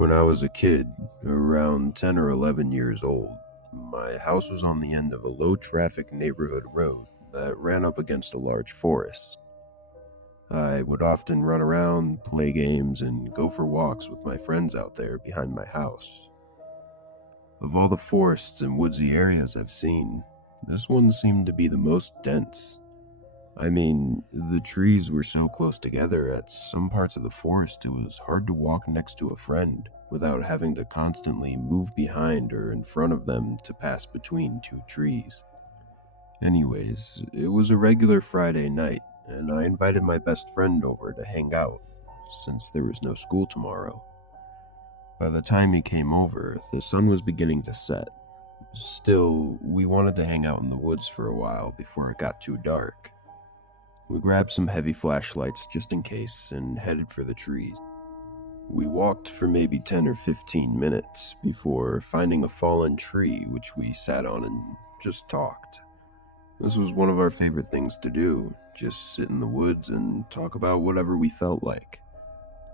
When I was a kid, around 10 or 11 years old, my house was on the end of a low-traffic neighborhood road that ran up against a large forest. I would often run around, play games, and go for walks with my friends out there behind my house. Of all the forests and woodsy areas I've seen, this one seemed to be the most dense. The trees were so close together at some parts of the forest it was hard to walk next to a friend without having to constantly move behind or in front of them to pass between two trees. Anyways, it was a regular Friday night, and I invited my best friend over to hang out, since there was no school tomorrow. By the time he came over, the sun was beginning to set. Still, we wanted to hang out in the woods for a while before it got too dark. We grabbed some heavy flashlights just in case and headed for the trees. We walked for maybe 10 or 15 minutes before finding a fallen tree which we sat on and just talked. This was one of our favorite things to do, just sit in the woods and talk about whatever we felt like.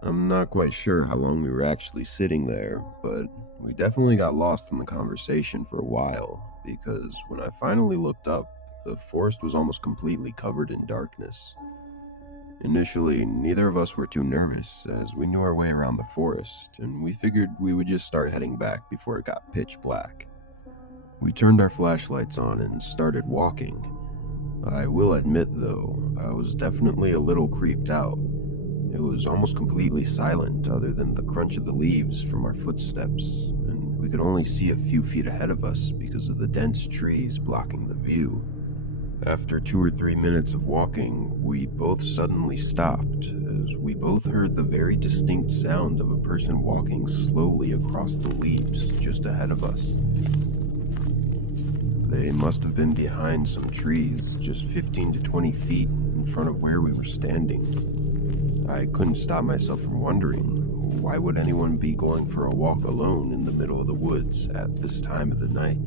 I'm not quite sure how long we were actually sitting there, but we definitely got lost in the conversation for a while, because when I finally looked up, the forest was almost completely covered in darkness. Initially, neither of us were too nervous, as we knew our way around the forest, and we figured we would just start heading back before it got pitch black. We turned our flashlights on and started walking. I will admit, though, I was definitely a little creeped out. It was almost completely silent other than the crunch of the leaves from our footsteps, and we could only see a few feet ahead of us because of the dense trees blocking the view. After 2 or 3 minutes of walking, we both suddenly stopped, as we both heard the very distinct sound of a person walking slowly across the leaves just ahead of us. They must have been behind some trees, just 15 to 20 feet in front of where we were standing. I couldn't stop myself from wondering, why would anyone be going for a walk alone in the middle of the woods at this time of the night?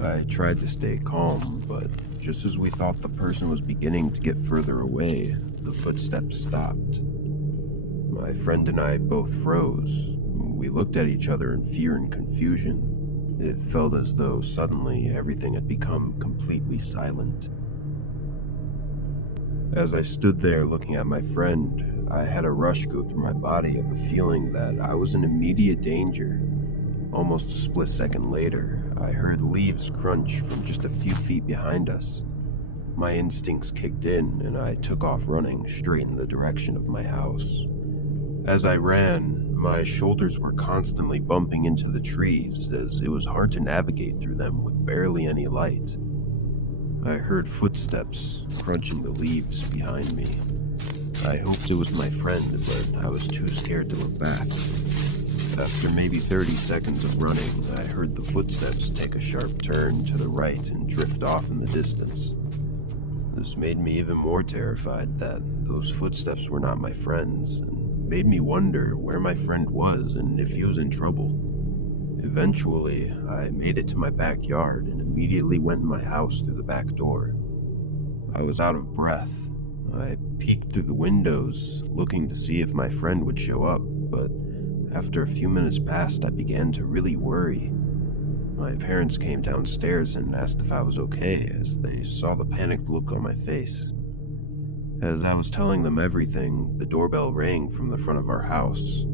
I tried to stay calm, but just as we thought the person was beginning to get further away, the footsteps stopped. My friend and I both froze. We looked at each other in fear and confusion. It felt as though suddenly everything had become completely silent. As I stood there looking at my friend, I had a rush go through my body of a feeling that I was in immediate danger. Almost a split second later, I heard leaves crunch from just a few feet behind us. My instincts kicked in, and I took off running straight in the direction of my house. As I ran, my shoulders were constantly bumping into the trees, as it was hard to navigate through them with barely any light. I heard footsteps crunching the leaves behind me. I hoped it was my friend, but I was too scared to look back. After maybe 30 seconds of running, I heard the footsteps take a sharp turn to the right and drift off in the distance. This made me even more terrified that those footsteps were not my friend's, and made me wonder where my friend was and if he was in trouble. Eventually, I made it to my backyard and immediately went in my house through the back door. I was out of breath. I peeked through the windows, looking to see if my friend would show up, but after a few minutes passed, I began to really worry. My parents came downstairs and asked if I was okay, as they saw the panicked look on my face. As I was telling them everything, the doorbell rang from the front of our house.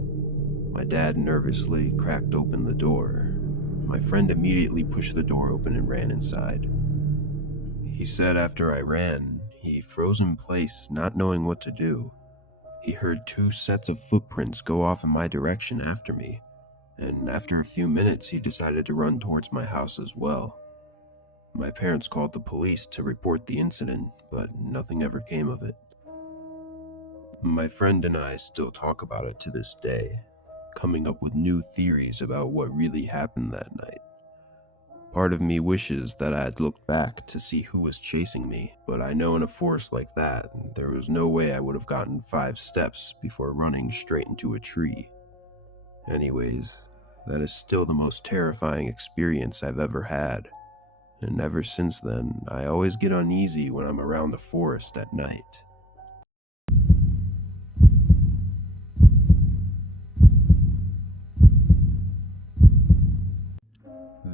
My dad nervously cracked open the door. My friend immediately pushed the door open and ran inside. He said after I ran, he froze in place, not knowing what to do. He heard 2 sets of footprints go off in my direction after me, and after a few minutes he decided to run towards my house as well. My parents called the police to report the incident, but nothing ever came of it. My friend and I still talk about it to this day, coming up with new theories about what really happened that night. Part of me wishes that I had looked back to see who was chasing me, but I know in a forest like that, there was no way I would have gotten 5 steps before running straight into a tree. Anyways, that is still the most terrifying experience I've ever had, and ever since then, I always get uneasy when I'm around the forest at night.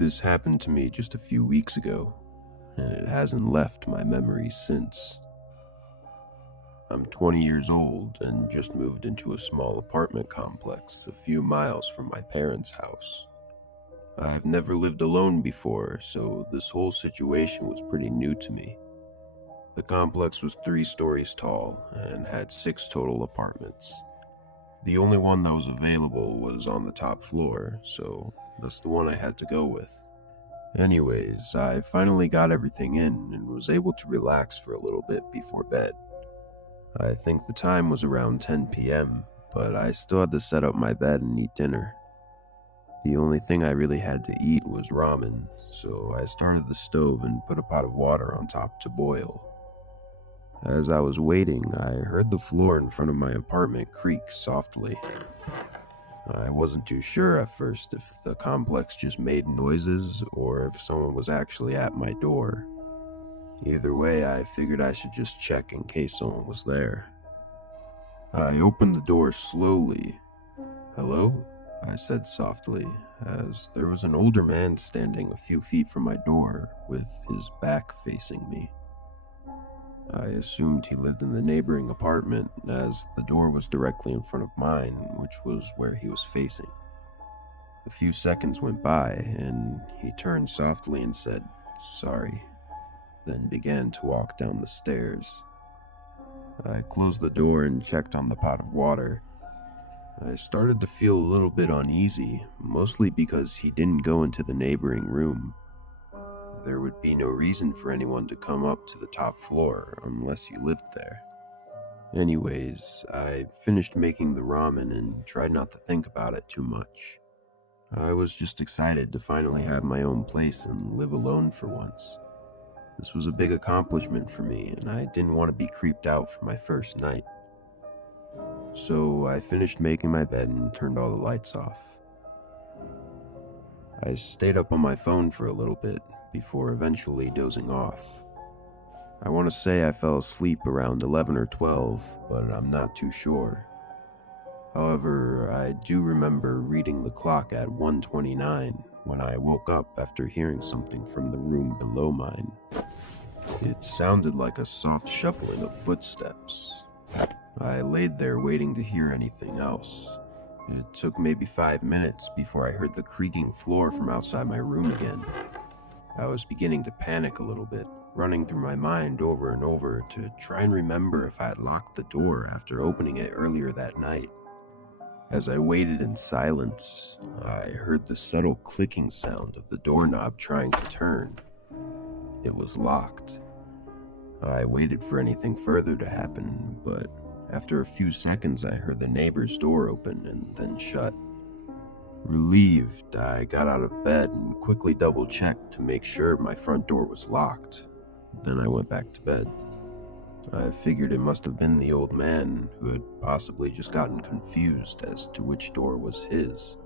This happened to me just a few weeks ago, and it hasn't left my memory since. I'm 20 years old and just moved into a small apartment complex a few miles from my parents' house. I've never lived alone before, so this whole situation was pretty new to me. The complex was 3 stories tall and had 6 total apartments. The only one that was available was on the top floor, so that's the one I had to go with. Anyways, I finally got everything in and was able to relax for a little bit before bed. I think the time was around 10 p.m., but I still had to set up my bed and eat dinner. The only thing I really had to eat was ramen, so I started the stove and put a pot of water on top to boil. As I was waiting, I heard the floor in front of my apartment creak softly. I wasn't too sure at first if the complex just made noises or if someone was actually at my door. Either way, I figured I should just check in case someone was there. I opened the door slowly. "Hello?" I said softly, as there was an older man standing a few feet from my door with his back facing me. I assumed he lived in the neighboring apartment, as the door was directly in front of mine, which was where he was facing. A few seconds went by, and he turned softly and said, "Sorry," then began to walk down the stairs. I closed the door and checked on the pot of water. I started to feel a little bit uneasy, mostly because he didn't go into the neighboring room. There would be no reason for anyone to come up to the top floor unless you lived there. Anyways, I finished making the ramen and tried not to think about it too much. I was just excited to finally have my own place and live alone for once. This was a big accomplishment for me, and I didn't want to be creeped out for my first night. So I finished making my bed and turned all the lights off. I stayed up on my phone for a little bit before eventually dozing off. I want to say I fell asleep around 11 or 12, but I'm not too sure. However, I do remember reading the clock at 1:29 when I woke up after hearing something from the room below mine. It sounded like a soft shuffling of footsteps. I laid there waiting to hear anything else. It took maybe 5 minutes before I heard the creaking floor from outside my room again. I was beginning to panic a little bit, running through my mind over and over to try and remember if I had locked the door after opening it earlier that night. As I waited in silence, I heard the subtle clicking sound of the doorknob trying to turn. It was locked. I waited for anything further to happen, but after a few seconds I heard the neighbor's door open and then shut. Relieved, I got out of bed and quickly double-checked to make sure my front door was locked. Then I went back to bed. I figured it must have been the old man who had possibly just gotten confused as to which door was his.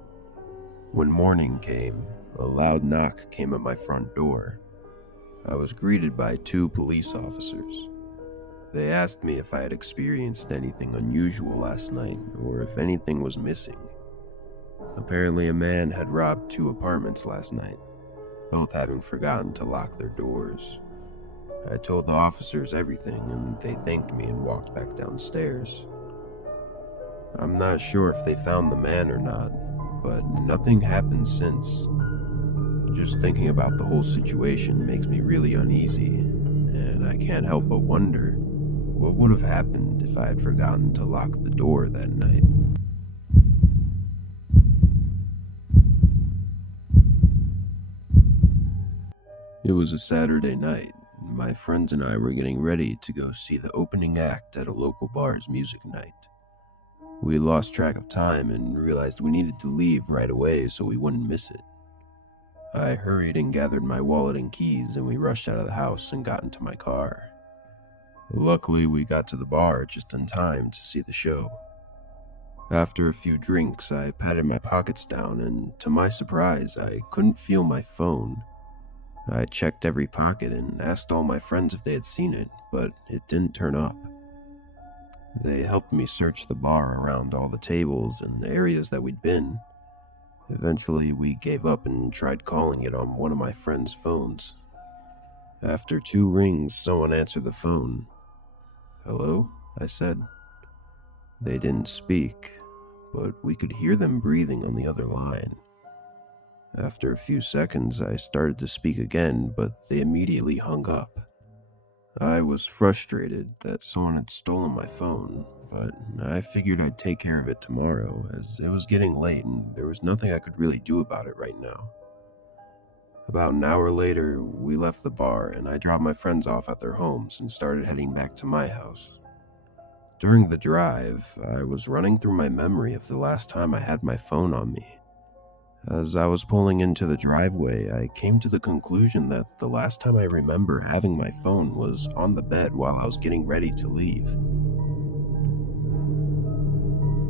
When morning came, a loud knock came at my front door. I was greeted by 2 police officers. They asked me if I had experienced anything unusual last night or if anything was missing. Apparently, a man had robbed 2 apartments last night, both having forgotten to lock their doors. I told the officers everything, and they thanked me and walked back downstairs. I'm not sure if they found the man or not, but nothing happened since. Just thinking about the whole situation makes me really uneasy, and I can't help but wonder what would have happened if I had forgotten to lock the door that night. It was a Saturday night. My friends and I were getting ready to go see the opening act at a local bar's music night. We lost track of time and realized we needed to leave right away so we wouldn't miss it. I hurried and gathered my wallet and keys, and we rushed out of the house and got into my car. Luckily, we got to the bar just in time to see the show. After a few drinks, I patted my pockets down, and to my surprise, I couldn't feel my phone. I checked every pocket and asked all my friends if they had seen it, but it didn't turn up. They helped me search the bar around all the tables and the areas that we'd been. Eventually, we gave up and tried calling it on one of my friend's phones. After 2 rings, someone answered the phone. "Hello?" I said. They didn't speak, but we could hear them breathing on the other line. After a few seconds, I started to speak again, but they immediately hung up. I was frustrated that someone had stolen my phone, but I figured I'd take care of it tomorrow, as it was getting late and there was nothing I could really do about it right now. About an hour later, we left the bar and I dropped my friends off at their homes and started heading back to my house. During the drive, I was running through my memory of the last time I had my phone on me. As I was pulling into the driveway, I came to the conclusion that the last time I remember having my phone was on the bed while I was getting ready to leave.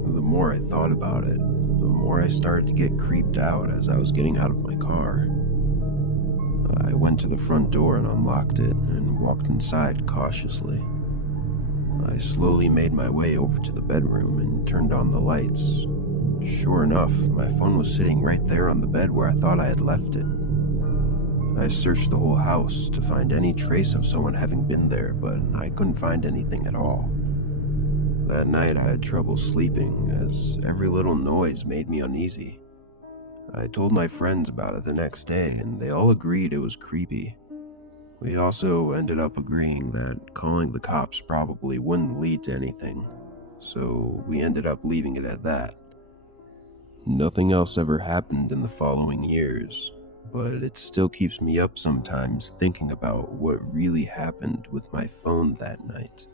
The more I thought about it, the more I started to get creeped out as I was getting out of my car. I went to the front door and unlocked it and walked inside cautiously. I slowly made my way over to the bedroom and turned on the lights. Sure enough, my phone was sitting right there on the bed where I thought I had left it. I searched the whole house to find any trace of someone having been there, but I couldn't find anything at all. That night I had trouble sleeping, as every little noise made me uneasy. I told my friends about it the next day, and they all agreed it was creepy. We also ended up agreeing that calling the cops probably wouldn't lead to anything, so we ended up leaving it at that. Nothing else ever happened in the following years, but it still keeps me up sometimes thinking about what really happened with my phone that night.